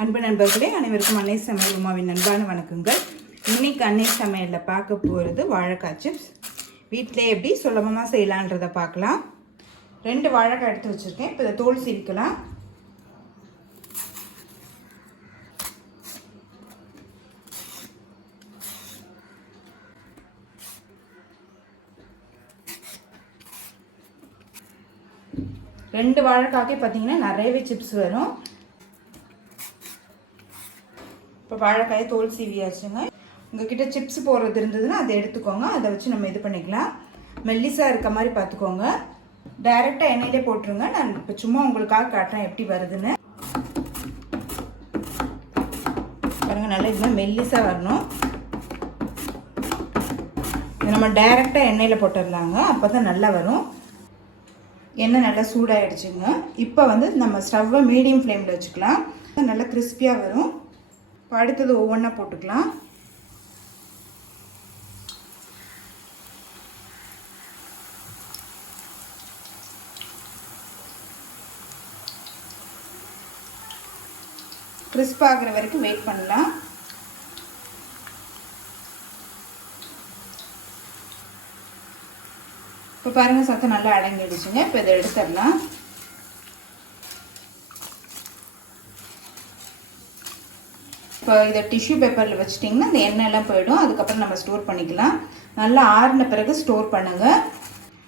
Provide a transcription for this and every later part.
அன்பு நண்பர்களே, அனைவருக்கும் அன்னை சமையல் உமாவின் அன்பான வணக்கங்கள். இன்னைக்கு அன்னை சமையலில் பார்க்க போகிறது வாழைக்காய் சிப்ஸ். வீட்டிலே எப்படி சுலபமாக செய்யலான்றதை பார்க்கலாம். 2 வாழைக்காய் எடுத்து வச்சுருக்கேன். இப்போ இதை தோல் சீவிக்கலாம். ரெண்டு வாழைக்காய்க்கே பார்த்தீங்கன்னா நிறையவே சிப்ஸ் வரும். இப்போ வாழைக்காயை தோல் சீவியாச்சுங்க. உங்ககிட்ட சிப்ஸ் போடுறது இருந்ததுன்னா அதை எடுத்துக்கோங்க. அதை வச்சு நம்ம இது பண்ணிக்கலாம். மெல்லிசாக இருக்க மாதிரி பார்த்துக்கோங்க. டைரெக்டாக எண்ணெயிலே போட்டுருங்க. நான் இப்போ சும்மா உங்களுக்காக காட்டுறேன் எப்படி வருதுன்னு. பாருங்கள், நல்லா இது மாதிரி மெல்லிசாக வரணும். இதை நம்ம டைரெக்டாக எண்ணெயில் போட்டுடலாங்க. அப்போ தான் நல்லா வரும். எண்ணெய் நல்லா சூடாகிடுச்சுங்க. இப்போ நம்ம ஸ்டவ்வை மீடியம் ஃப்ளேமில் வச்சுக்கலாம். நல்லா கிறிஸ்பியாக வரும். இப்போ அடுத்தது ஒவ்வொன்றா போட்டுக்கலாம். கிறிஸ்ப் ஆகிற வரைக்கும் வெயிட் பண்ணலாம். இப்போ பாருங்கள், சத்தம் நல்லா அடங்கிடுச்சுங்க. இப்போ இதை எடுத்துடலாம். இப்போ இதை டிஷ்யூ பேப்பரில் வச்சிட்டிங்கன்னா அந்த எண்ணெயெல்லாம் போயிடும். அதுக்கப்புறம் நம்ம ஸ்டோர் பண்ணிக்கலாம். நல்லா ஆறின பிறகு ஸ்டோர் பண்ணுங்கள்.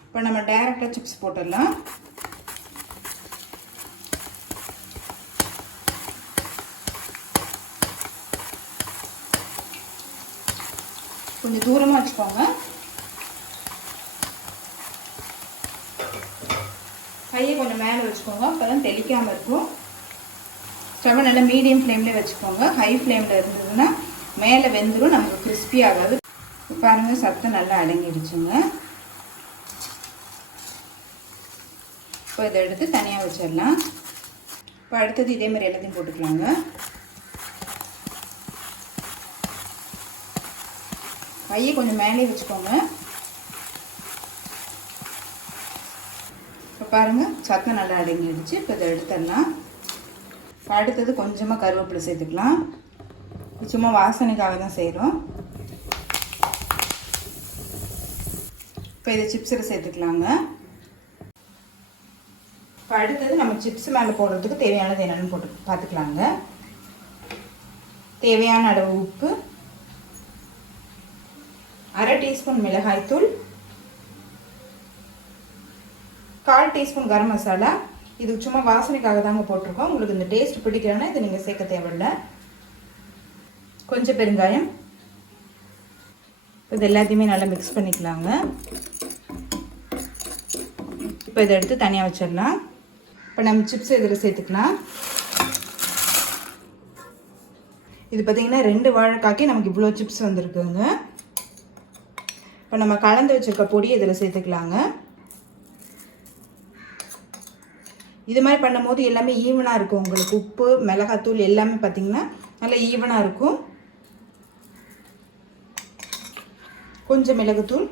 இப்போ நம்ம டைரெக்டாக சிப்ஸ் போட்டுடலாம். கொஞ்சம் தூரமாக வச்சுக்கோங்க. கையை கொஞ்சம் மேலே வச்சுக்கோங்க. அப்போ தான் தெளிக்காமல் இருக்கும். ஸ்டவ்வை நல்லா மீடியம் ஃப்ளேம்லேயே வச்சுக்கோங்க. ஹை ஃப்ளேமில் இருந்ததுன்னா மேலே வெந்துடும், நமக்கு கிறிஸ்பி ஆகாது. பாருங்கள், சத்தம் நல்லா அடங்கிடுச்சுங்க. இப்போ இதை எடுத்து தனியாக வச்சிடலாம். இப்போ அடுத்தது இதே மாதிரி எல்லாத்தையும் போட்டுக்கலாங்க. கையை கொஞ்சம் மேலே வச்சுக்கோங்க. இப்போ பாருங்கள், சத்தம் நல்லா அடங்கிடுச்சு. இப்போ இதை எடுத்துடலாம். அடுத்தது கொஞ்சமாக கருவேப்பிலை சேர்த்துக்கலாம். சும்மா வாசனைக்காக தான் செய்கிறோம். இப்போ இதை சிப்ஸில் சேர்த்துக்கலாங்க. இப்போ அடுத்தது நம்ம சிப்ஸ் மேலே போடுறதுக்கு தேவையானது என்னென்னு போட்டு பார்த்துக்கலாங்க. தேவையான அளவு உப்பு, 1/2 டீஸ்பூன் மிளகாய்த்தூள், 1/4 டீஸ்பூன் கரம் மசாலா. இது சும்மா வாசனைக்காக தாங்க போட்டிருக்கோம். உங்களுக்கு இந்த டேஸ்ட் பிடிக்கிறேன்னா இதை நீங்கள் சேர்க்க தேவையில்லை. கொஞ்சம் பெருங்காயம். இது எல்லாத்தையுமே நல்லா மிக்ஸ் பண்ணிக்கலாங்க. இப்போ இதை எடுத்து தனியாக வச்சிடலாம். இப்போ நம்ம சிப்ஸ் இதில் சேர்த்துக்கலாம். இது பார்த்திங்கன்னா 2 வாழைக்காய்க்கு நமக்கு இவ்வளோ சிப்ஸ் வந்திருக்குங்க. இப்போ நம்ம கலந்து வச்சுருக்க பொடி இதில் சேர்த்துக்கலாங்க. இது மாதிரி பண்ணும்போது எல்லாமே ஈவனாக இருக்கும். உங்களுக்கு உப்பு, மிளகாத்தூள் எல்லாமே பார்த்திங்கன்னா நல்லா ஈவனாக இருக்கும். கொஞ்சம் மிளகுத்தூள்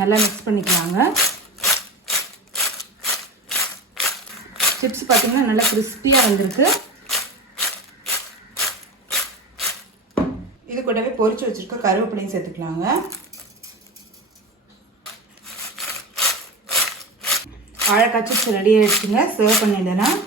நல்லா மிக்ஸ் பண்ணிக்கலாங்க. சிப்ஸ் பார்த்திங்கன்னா நல்லா கிறிஸ்பியாக வந்திருக்கு. இது கூடவே பொரிச்சு வச்சுருக்க கருவேப்பிலையும் சேர்த்துக்கலாங்க. வாழைக்காய் சிப்ஸ் ரெடி ஆகிடுச்சுங்க. சர்வ் பண்ணிடலாம்.